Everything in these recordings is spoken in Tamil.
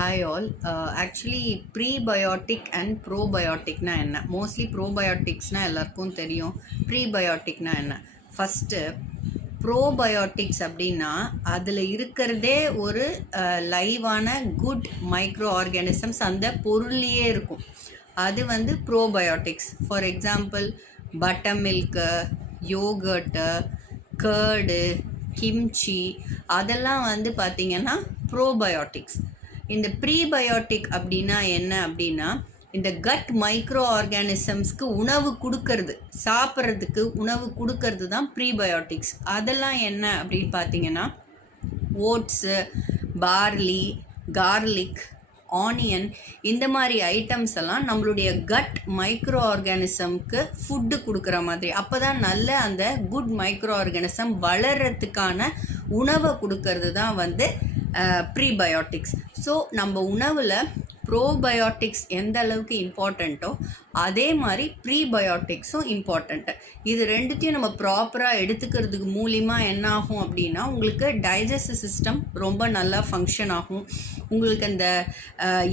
Hi all. Actually prebiotic and probiotic na enna? Mostly probiotics na ellarkum theriyum. Prebiotic na enna? First probiotics அப்படின்னா அதில் இருக்கிறதே ஒரு லைவான குட் மைக்ரோ ஆர்கானிசம்ஸ் அந்த பொருள்லேயே இருக்கும். அது வந்து probiotics. For example butter milk, yogurt, curd, kimchi, அதெல்லாம் வந்து பார்த்திங்கன்னா ப்ரோபயோட்டிக்ஸ். இந்த ப்ரீபயோட்டிக் அப்படின்னா என்ன அப்படின்னா இந்த கட் மைக்ரோ ஆர்கானிசம்ஸ்க்கு உணவு கொடுக்கறது, சாப்பிட்றதுக்கு உணவு கொடுக்கறது தான் ப்ரீபயோட்டிக்ஸ். அதெல்லாம் என்ன அப்படின்னு பார்த்தீங்கன்னா ஓட்ஸு, பார்லி, கார்லிக், ஆனியன், இந்த மாதிரி ஐட்டம்ஸ் எல்லாம் நம்மளுடைய கட் மைக்ரோ ஆர்கானிசம்க்கு ஃபுட்டு கொடுக்குற மாதிரி. அப்போ தான் நல்ல அந்த குட் மைக்ரோ ஆர்கானிசம் வளர்கிறதுக்கான உணவை கொடுக்கறது தான் வந்து ப்ரீபயோட்டிக்ஸ். ஸோ நம்ம உணவில் ப்ரோபயோட்டிக்ஸ் எந்த அளவுக்கு இம்பார்ட்டண்ட்டோ அதே மாதிரி ப்ரீபயோட்டிக்ஸும் இம்பார்ட்டண்ட்டு. இது ரெண்டுத்தையும் நம்ம ப்ராப்பராக எடுத்துக்கிறதுக்கு மூலியமாக என்ன ஆகும் அப்படின்னா உங்களுக்கு டைஜஸ்டிவ் சிஸ்டம் ரொம்ப நல்லா ஃபங்க்ஷன் ஆகும். உங்களுக்கு அந்த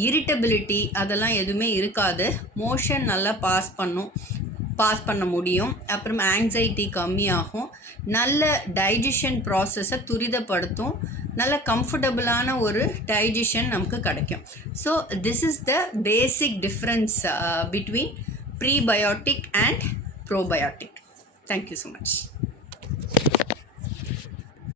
இரிட்டபிலிட்டி அதெல்லாம் எதுவுமே இருக்காது. மோஷன் நல்லா பாஸ் பண்ண முடியும். அப்புறம் ஆங்ஸைட்டி கம்மியாகும். நல்ல டைஜஷன் ப்ராசஸை துரிதப்படுத்தும். நல்ல கம்ஃபர்டபுளான ஒரு டைஜஷன் நமக்கு கிடைக்கும். So this is the basic difference between prebiotic and probiotic. Thank you so much.